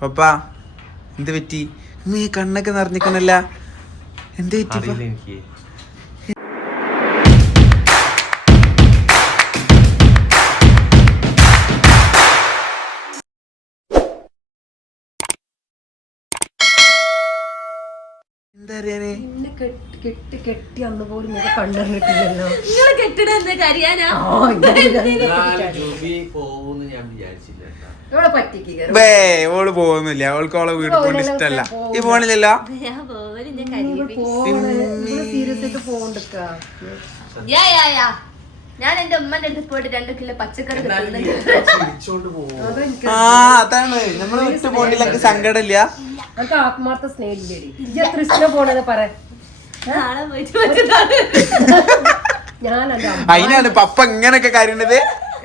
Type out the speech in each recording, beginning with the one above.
പപ്പ എന്ത് പറ്റി? നീ കണ്ണൊക്കെ നിറഞ്ഞിക്കണല്ല, എന്ത് പറ്റി? എന്താ അറിയാനേ? കെട്ടി അന്ന് പോലും കണ്ടിട്ടില്ലല്ലോ. ഓള് പോകുന്നില്ല, ഓൾക്ക് ഓളെ വീട്ടിൽ പോകേണ്ട ഇഷ്ടല്ല. ഈ പോണില്ലല്ലോ. ഞാൻ എന്റെ ഉമ്മന്റെ അടുത്ത് പോയിട്ട് 2 കിലോ പച്ചക്കറി അതാണ് നമ്മള് വിട്ടു പോണില്ല. എനിക്ക് സങ്കടമില്ല. ആത്മാർത്ഥ സ്നേഹില്ലേ പോണെന്ന് പറ. അതിനാണ് പപ്പ ഇങ്ങനൊക്കെ കാര്യണ്ടത്.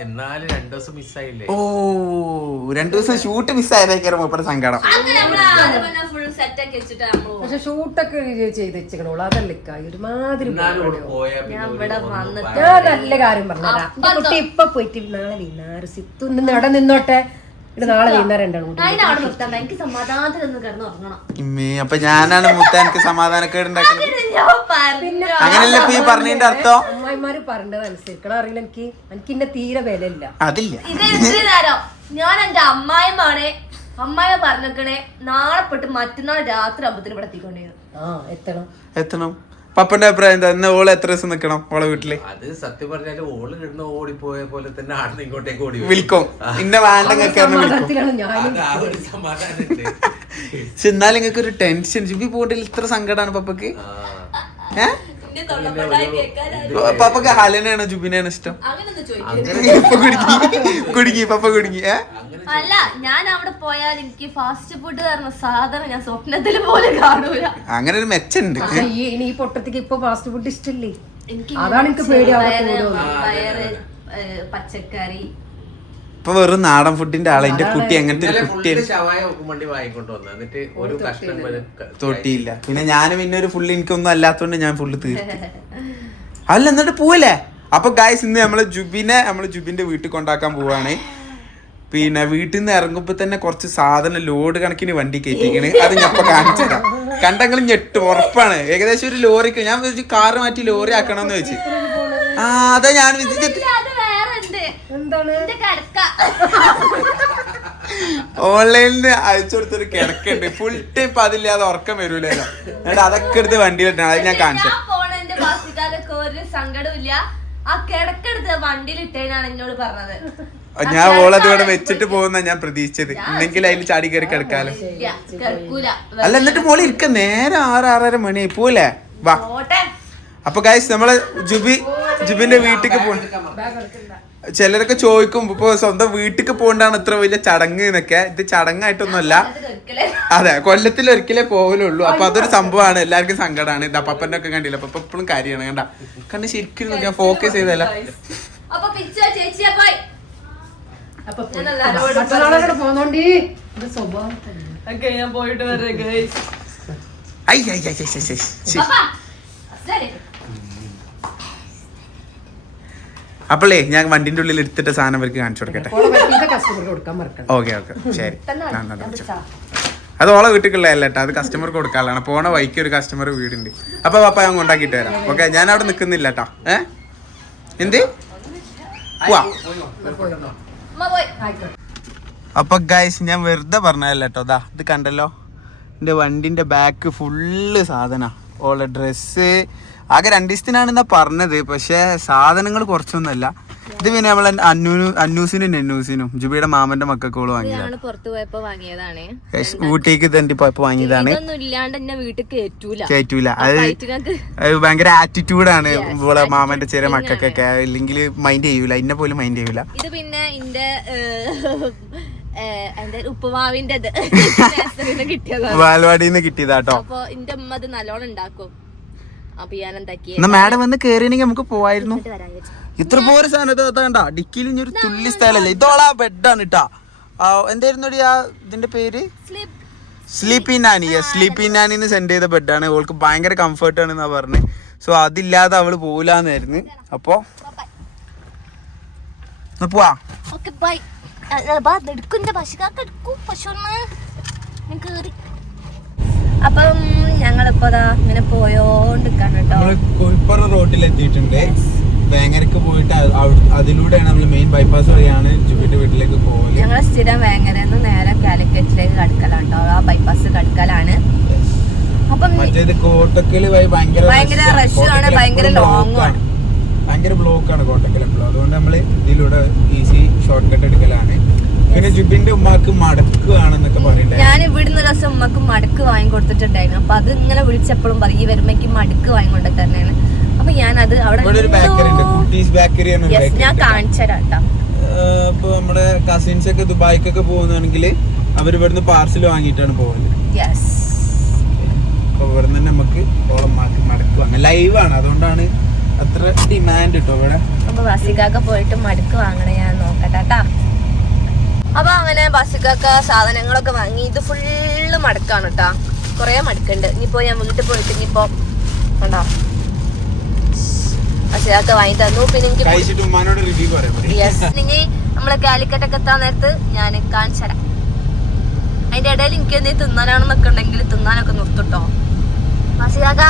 എന്നാലും 2 ദിവസം മിസ്സായില്ലേ? ഓ 2 ദിവസം ഷൂട്ട് മിസ്സായതേക്കാരം മൂപ്പരുടെ സങ്കടം. പക്ഷെ ഷൂട്ടൊക്കെ ചെയ്ത് വെച്ചോളൂ. അതല്ല ഒരുമാതിരി. ഞാൻ നല്ല കാര്യം പറഞ്ഞതാ. കുട്ടി ഇപ്പൊ പോയിട്ട് നാളെ വൈകുന്നേരം സിത്തു അവിടെ നിന്നോട്ടെ. നാളെ വൈകുന്നേരം അപ്പൊ ഞാനാണ് മുത്ത എനിക്ക് സമാധാനക്കേട് ഉണ്ടാക്കുന്നത്. അങ്ങനെയല്ല ഇപ്പൊ ഈ പറഞ്ഞതിന്റെ അർത്ഥം. അമ്മായിമാര് പറഞ്ഞത് അനുസരിക്കണം. അറിയില്ല, എനിക്ക് ഇന്നെ തീരെ വിലയില്ല. അതില്ല. ഞാൻ എന്റെ അമ്മായിമാണ്. അമ്മായി പറഞ്ഞേ നാളെ പെട്ട് മറ്റന്നാൾ രാത്രി അമ്പത്തിന് ഇവിടെ എത്തിക്കൊണ്ടേ എത്തണം. പപ്പന്റെ അഭിപ്രായം എന്താ? ഇന്ന് ഓള് എത്ര ദിവസം നിക്കണം ഓളെ വീട്ടില്? അത് സത്യം പറഞ്ഞാല് ഓള് കിടന്ന് ഓടിപ്പോയ പോലെ തന്നെ ആടുന്ന് ഇങ്ങോട്ടേക്ക് ഓടി വിളിക്കും. ഇന്ന വേണ്ടെന്നൊക്കെ പക്ഷെ എന്നാലും നിങ്ങൾക്ക് ഒരു ടെൻഷൻ. ജുബി പോകണ്ടില്ല, ഇത്ര സങ്കടമാണ് പപ്പക്ക്. പപ്പക്ക് ഹലനാണോ ജുബിനാണോ ഇഷ്ടം? കുടുങ്ങി പപ്പ കുടുങ്ങി. അല്ല, ഞാൻ അവിടെ പോയാൽ എനിക്ക് ഫാസ്റ്റ് ഫുഡ് തരുന്ന സാധനം ഞാൻ സ്വപ്നത്തിൽ പോലെ കാണൂല. അങ്ങനെ ഒരു മെച്ചുണ്ട്. ഇനി ഈ പൊട്ടത്തേക്ക് ഇപ്പൊ ഫാസ്റ്റ് ഫുഡ് ഇഷ്ടല്ലേ? അതാണ് എനിക്ക് പേടിയാവുന്നത്. പയറ്, പച്ചക്കറി. ഇപ്പൊ വെറും നാടൻ ഫുഡിന്റെ ആളെ. എന്റെ കുട്ടി അങ്ങനത്തെ ഒരു കുട്ടിയാണ്. തൊട്ടിയില്ല. പിന്നെ ഞാനും പിന്നെ ഒരു ഫുള്ള് എനിക്കൊന്നും അല്ലാത്തോണ്ട് ഞാൻ ഫുള്ള് തീർത്തി. അല്ല എന്നിട്ട് പോവല്ലേ? അപ്പൊ ഗായ്സ് ഇന്ന് നമ്മള് ജുബിന്റെ വീട്ടിൽ കൊണ്ടാക്കാൻ പോവാണ്. പിന്നെ വീട്ടിൽ നിന്ന് ഇറങ്ങുമ്പോ തന്നെ കുറച്ച് സാധനം ലോഡ് കണക്കിന് വണ്ടി കയറ്റിക്കണ്. അത് ഞാൻ ഇപ്പൊ കാണിച്ചു തരാം. കണ്ടെങ്കിലും ഞെട്ടും, ഉറപ്പാണ്. ഏകദേശം ഒരു ലോറിക്ക് ഞാൻ വിചാരിച്ചു കാറ് മാറ്റി ലോറി ആക്കണമെന്ന് വെച്ച്. അതാ ഞാൻ ഓൺലൈനിൽ അയച്ചു കൊടുത്തൊരു കിടക്കുണ്ട്. ഫുൾ ടൈം അതില്ലാതെ ഉറക്കം വരൂലല്ലോ. എന്നിട്ട് അതൊക്കെ എടുത്ത് വണ്ടിയിലിട്ടാണ്. അത് ഞാൻ കാണിച്ചു. ആ കിടക്കെടുത്ത് വണ്ടിയിൽ ഇട്ടേനാണ് എന്നോട് പറഞ്ഞത്. ഞാൻ ഓളത് ഇവിടെ വെച്ചിട്ട് പോകുന്ന ഞാൻ പ്രതീക്ഷിച്ചത്. എന്തെങ്കിലും അതിൽ ചാടി കയറി കിടക്കാലോ. അല്ല എന്നിട്ട് മോള് ഇരിക്ക. നേരെ 6-6:30 മണിയായി പോലെ. വാ. അപ്പൊ ഗൈസ് നമ്മള് ജുബിന്റെ വീട്ടിക്ക് പോകണം. ചിലരൊക്കെ ചോദിക്കും ഇപ്പൊ സ്വന്തം വീട്ടിക്ക് പോകണ്ടാണ് ഇത്ര വലിയ ചടങ്ങ് എന്നൊക്കെ. ഇത് ചടങ്ങായിട്ടൊന്നുമല്ല. അതെ, കൊല്ലത്തിൽ ഒരിക്കലേ പോകലുള്ളൂ. അപ്പൊ അതൊരു സംഭവമാണ്. എല്ലാവർക്കും സങ്കടമാണ്. ഇതാ പപ്പന്റെ ഒക്കെ കണ്ടില്ല. പപ്പ എപ്പോഴും കാര്യമാണ്. കണ്ട കണ്ട് ശരിക്കും ഞാൻ ഫോക്കസ് ചെയ്തല്ല. അപ്പോളേ ഞാൻ വണ്ടിന്റെ ഉള്ളിൽ എടുത്തിട്ട് സാധനം അവർക്ക് കാണിച്ചു കൊടുക്കട്ടെ. ഓക്കെ ശരി. അത് ഓളെ വീട്ടിലുള്ളതല്ല കേട്ടോ, അത് കസ്റ്റമർക്ക് കൊടുക്കാനുള്ളതാണ്. പോണ വഴിക്ക് ഒരു കസ്റ്റമർ വീടുണ്ട്. അപ്പൊ പപ്പ ഞാൻ കൊണ്ടാക്കിട്ട് വരാം. ഓക്കെ, ഞാൻ അവിടെ നിക്കുന്നില്ല കേട്ടോ. എന്ത് പോവാ. അപ്പൊ ഗൈസ് ഞാൻ വെറുതെ പറഞ്ഞതല്ല കേട്ടോ. അതാ ഇത് കണ്ടല്ലോ, എന്റെ വണ്ടിന്റെ ബാക്ക് ഫുള്ള് സാധന. ഓളെ ഡ്രസ്സ് ആകെ 2 ദിവസത്തിനാണെന്നാ പറഞ്ഞത്. പക്ഷെ സാധനങ്ങൾ കുറച്ചൊന്നുമല്ല. ഇത് പിന്നെ നമ്മളെ അന്നൂസിനും നെന്നൂസിനും ജുബിയുടെ മാമന്റെ മക്കൾക്കോള് വാങ്ങിയതാണ്. ഊട്ടിക്ക് തന്നെ പോയപ്പോ വാങ്ങിയതാണ്. കേറ്റൂല. അത് ഭയങ്കര ആറ്റിറ്റ്യൂഡാണ് ഇവിടെ മാമന്റെ ചെറിയ മക്കൾക്കൊക്കെ. ഇല്ലെങ്കിൽ മൈൻഡ് ചെയ്യൂല, ഇന്നെ പോലും മൈൻഡ് ചെയ്യൂല. ഇത് പിന്നെ ഉപ്പുമാവിന്റെ ബാലവാടിന്ന് കിട്ടിയതാട്ടോ. അപ്പൊ എന്റെ ഉമ്മ അത് നല്ലോണം ഉണ്ടാക്കും. എന്നാ മാഡം വന്ന് കേറിയെങ്കിൽ നമുക്ക് പോവായിരുന്നു. ഇത്ര പോരെ സാധനം ഡിക്കിയിൽ ഇനി ഒരു തുള്ളി സ്ഥലല്ലേ. ഇതോളാ ബെഡാണ് കേട്ടാ. എന്തായിരുന്നു ഇതിന്റെ പേര്? സ്ലീപ്പി നാനി. സ്ലീപ്പി നാനിന്ന് സെൻഡ് ചെയ്ത ബെഡാണ്. അവൾക്ക് ഭയങ്കര കംഫർട്ട് ആണെന്നാ പറഞ്ഞ്. സോ അതില്ലാതെ അവള് പോവില്ലാന്നായിരുന്നു. അപ്പൊ പോവാ. ഞാൻ കേറി. അപ്പം ഞങ്ങളിപ്പോ ഇങ്ങനെ പോയോണ്ടിരിക്കാണ് കേട്ടോ. നമ്മള് കോഴിപ്പുറം റോട്ടിൽ എത്തിയിട്ടുണ്ട്. വേങ്ങരക്ക് പോയിട്ട് അതിലൂടെയാണ് നമ്മൾ മെയിൻ ബൈപ്പാസ് വഴിയാണ് ജുബിന്റെ വീട്ടിലേക്ക് പോകുന്നത്. ഞങ്ങൾ സ്ഥിരം വേങ്ങരന്ന് നേരെ കാലിക്കറ്റിലേക്ക് കടക്കലാണ് കേട്ടോ. ആ ബൈപ്പാസ് കടക്കലാണ്. അപ്പം കോട്ടക്കല് വഴി ഭയങ്കര റഷ് ആണ്, ഭയങ്കര ലോങ് ആണ്, ഭയങ്കര ബ്ലോക്ക് ആണ് കോട്ടക്കൽ എപ്പോഴും. അതുകൊണ്ട് നമ്മള് ഇതിലൂടെ ഈസി ഷോർട്ട് കട്ട് എടുക്കലാണ്. പിന്നെ ജുബിന്റെ ഉമ്മാക്ക് മടക്കുകയാണെന്നൊക്കെ പറയണ്ടേ. ഞാൻ ഇവിടുന്ന് ദിവസം ഉമ്മക്ക് മടക്ക് വാങ്ങി കൊടുത്തിട്ടുണ്ടായിരുന്നു. അപ്പൊ അത് ഇങ്ങനെ വിളിച്ചപ്പോഴും പറയും ഈ വരുമ്പക്ക് മടക്ക് വാങ്ങിക്കൊണ്ട് തന്നെയാണ്. അപ്പൊ ഞാനത് അവിടെ ഞാൻ കാണിച്ചരാം കേട്ടോ. ഇപ്പൊ നമ്മുടെ കസിൻസ് ഒക്കെ ദുബായിക്കൊക്കെ പോകുന്നാണെങ്കിൽ അവർ ഇവിടുന്ന് പാർസൽ വാങ്ങിയിട്ടാണ് പോകുന്നത്. അപ്പൊ ഇവിടെ തന്നെ നമുക്ക് ഓളമാക്കി മടക്ക് വാങ്ങാം. ലൈവാണ്, അതുകൊണ്ടാണ് അത്ര ഡിമാൻഡ് കിട്ടും ഇവിടെ. അപ്പൊ ബസിക്കൊക്കെ പോയിട്ട് മടക്ക് വാങ്ങണേ ഞാൻ നോക്കട്ടെ കേട്ടാ. അപ്പൊ അങ്ങനെ ബസിക്കൊക്കെ സാധനങ്ങളൊക്കെ വാങ്ങി. ഇത് ഫുള്ള് മടക്കാണ് കേട്ടാ, കൊറേ മടക്കുണ്ട്. ഇനിയിപ്പോ ഞാൻ വീട്ടിൽ പോയിട്ട് ഇനിയിപ്പോ കണ്ടോ ബസിക്കൊക്കെ വാങ്ങി തന്നു. പിന്നെ എനിക്ക് നമ്മളെ കാലിക്കറ്റൊക്കെ എത്താൻ നേരത്ത് ഞാൻ കാണിച്ചു തരാം. അതിന്റെ ഇടയിൽ എനിക്ക് എന്തെങ്കിലും തിന്നാനാണെന്നൊക്കെ ഉണ്ടെങ്കിൽ തിന്നാനൊക്കെ നിർത്തിട്ടോ ബസിക്കാക്ക.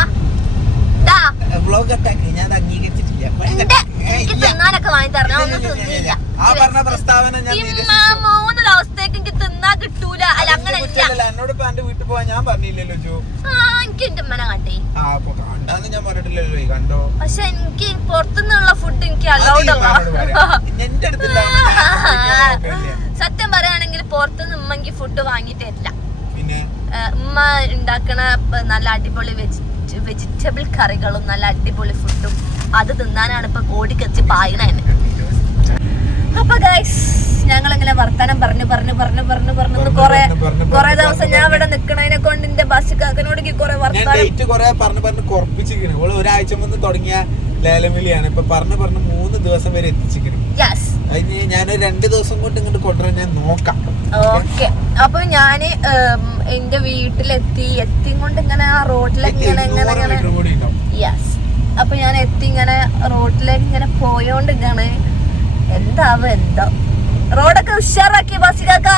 എനിക്ക് തിന്നാനൊക്കെ വാങ്ങി തരണം. ഒന്നും തിന്നില്ല. 3 ദിവസത്തേക്ക് എനിക്ക് തിന്നാൻ കിട്ടൂല. അല്ല അങ്ങനല്ല, എനിക്ക് എന്റെ ഉമ്മനെ കാട്ടി. പക്ഷെ എനിക്ക് പുറത്തുനിന്നുള്ള ഫുഡ് എനിക്ക് അലൗഡ് അല്ല. സത്യം പറയുകയാണെങ്കിൽ പുറത്തുനിന്ന് ഉമ്മ എനിക്ക് ഫുഡ് വാങ്ങി തരില്ല. ഉമ്മ ഉണ്ടാക്കണ നല്ല അടിപൊളി വെജിറ്റബിൾ കറികളും നല്ല അടിപൊളി ഫുഡും അത് തിന്നാനാണ് ഇപ്പൊ ഓടിക്കച്ച് പായണേ. അപ്പൊ ഗൈസ് ഞങ്ങളിങ്ങനെ വർത്താനം പറഞ്ഞു കൊറേ ദിവസം ഞാൻ ഇവിടെ നിക്കണതിനെ കൊണ്ട് എന്റെ ബസ്സിനോട് കൊറേ വർത്താനം ഒരാഴ്ച മുന്നേ തുടങ്ങിയ ലേലമിലിയാണ്. ഇപ്പൊ പറഞ്ഞു 3 ദിവസം വരെ എത്തിച്ചിരിക്കണം. ഞാനൊരു 2 ദിവസം കൊണ്ട് ഇങ്ങോട്ട് കൊണ്ടുവരാൻ ഞാൻ നോക്കാം. ഓക്കെ. അപ്പൊ ഞാന് എന്റെ വീട്ടിലെത്തി കൊണ്ട് ഇങ്ങനെ ആ റോഡിലേക്ക് ഇങ്ങനെ യെസ്. അപ്പൊ ഞാൻ ഇങ്ങനെ റോഡിലേക്ക് ഇങ്ങനെ പോയോണ്ടിരിക്കാണ്. എന്താവും എന്തോ റോഡൊക്കെ ഉഷാറാക്കി ബസ്സിലാക്ക.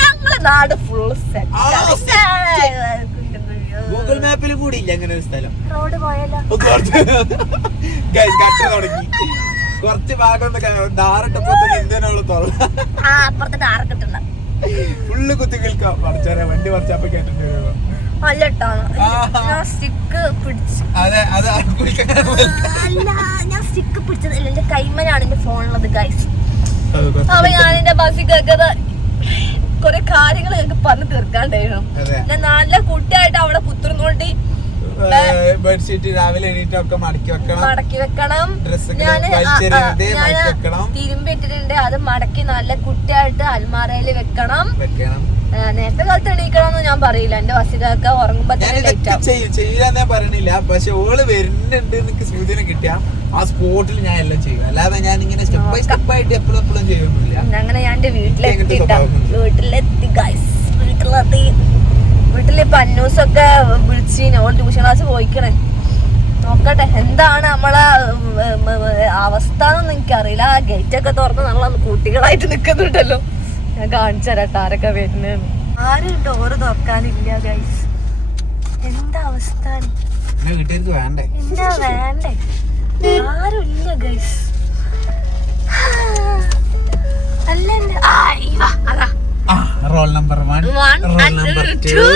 ഞങ്ങളെ നാട് ഫുള്ള് ഗൂഗിൾ മാപ്പിൽ കൂടി ഇല്ല അങ്ങനെ ഒരു സ്ഥലം. റോഡ് പോയല്ലോ. കുറച്ച് ഭാഗം ധാറിട്ടപ്പോ അപ്പുറത്തെ ധാറക്കിട്ടുണ്ട ഫുള്ള് കുത്തി കേൾക്കാം. വണ്ടി കുറച്ചപ്പോ കേട്ടിട്ട് അല്ലട്ടോ ഞാൻ സ്റ്റിക്ക് പിടിച്ചു. അല്ല ഞാൻ സ്റ്റിക്ക് പിടിച്ചതല്ല, എന്റെ കൈമനാണ് എന്റെ ഫോണിലുള്ളത് ഗൈസ്. അപ്പൊ ഞാൻ എന്റെ ബസ്സിൽ കൊറേ കാര്യങ്ങൾ ഞങ്ങൾക്ക് പറഞ്ഞു തീർക്കാണ്ടായിരുന്നു. ഞാൻ നല്ല കുട്ടിയായിട്ട് അവിടെ കുത്തിരുന്നോണ്ട് ബെഡ്ഷീറ്റ് രാവിലെ എണീറ്റൊക്കെ മടക്കി വെക്കണം. ഞാൻ തിരുമ്പി ഇട്ടിട്ടുണ്ട്. അത് മടക്കി നല്ല കുട്ടിയായിട്ട് അൽമാരയില് വെക്കണം. നേരത്തെ കാലത്ത് എണീക്കണമെന്ന് ഞാൻ പറയില്ല. എന്റെ വസിതൊക്കെ ഉറങ്ങുമ്പോ ചെയ്യാൻ പറയണില്ല. പക്ഷെ ഓള് വരുന്നുണ്ട് എനിക്ക് സൂചന കിട്ടിയ ആ സ്പോട്ടിൽ ഞാൻ എല്ലാം ചെയ്യും. അല്ലാതെ ഞാൻ ഇങ്ങനെ സ്റ്റെപ്പ് ബൈ സ്റ്റെപ്പ് ആയിട്ട് എപ്പോഴും ചെയ്യൊന്നുമില്ല. അങ്ങനെ ഞാൻ എന്റെ വീട്ടിലെത്തി ഗൈസ്. വീട്ടിലിപ്പൊ അന്നൂസൊക്കെ വിളിച്ചിന്. ഓൾ ട്യൂഷൻ ക്ലാസ് പോയിക്കണേ. നോക്കട്ടെ എന്താണ് നമ്മളെ അവസ്ഥ എന്നൊന്നും എനിക്കറിയില്ല. ആ ഗേറ്റ് ഒക്കെ തുറന്ന് നമ്മളെ കുട്ടികളായിട്ട് നിക്കുന്നുണ്ടല്ലോ. ഞാൻ കാണിച്ചു തരാട്ടോ ആരൊക്കെ വരുന്നേന്ന്. ആരും ഡോറ് തുറക്കാനില്ല ഗൈസ്. എന്താ അവസ്ഥ? എന്താ വേണ്ടേ? ആരും ഇല്ല ഗൈസ്. അല്ല അതാ റോൾ നമ്പർ 1 റോൾ നമ്പർ 2